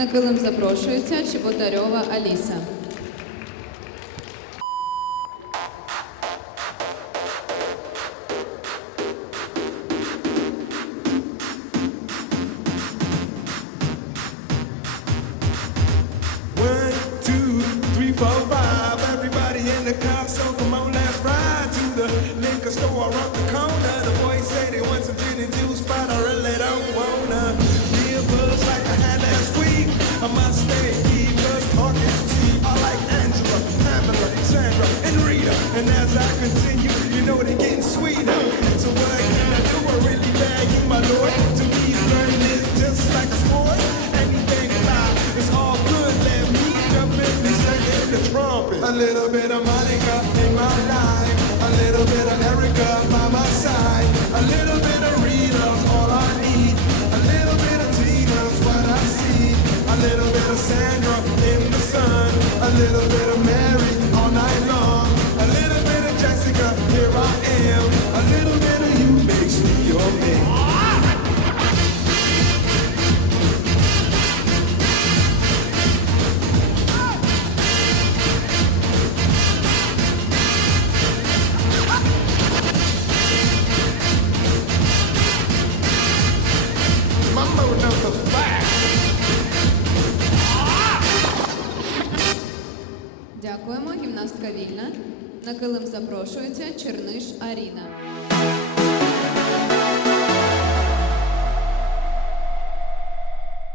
На килим запрошується Чеботарьова Аліса. Liquor store around the corner. The boys said they want some gin and juice, but I as I continue, you know they're getting sweeter. So what can I do? I really beg you, my lord. To me, learning is just like a sport. Anything fly, it's all good. Let me jump in and sing in the trumpet. A little bit of Monica in my life. A little bit of Erica by my side. A little bit of Rita's all I need. A little bit of Tina's what I see. A little bit of Sandra in the sun. A little bit of Mary all night long. Дякуємо, гімнастка вільна. На килим запрошується Черниш Аріна.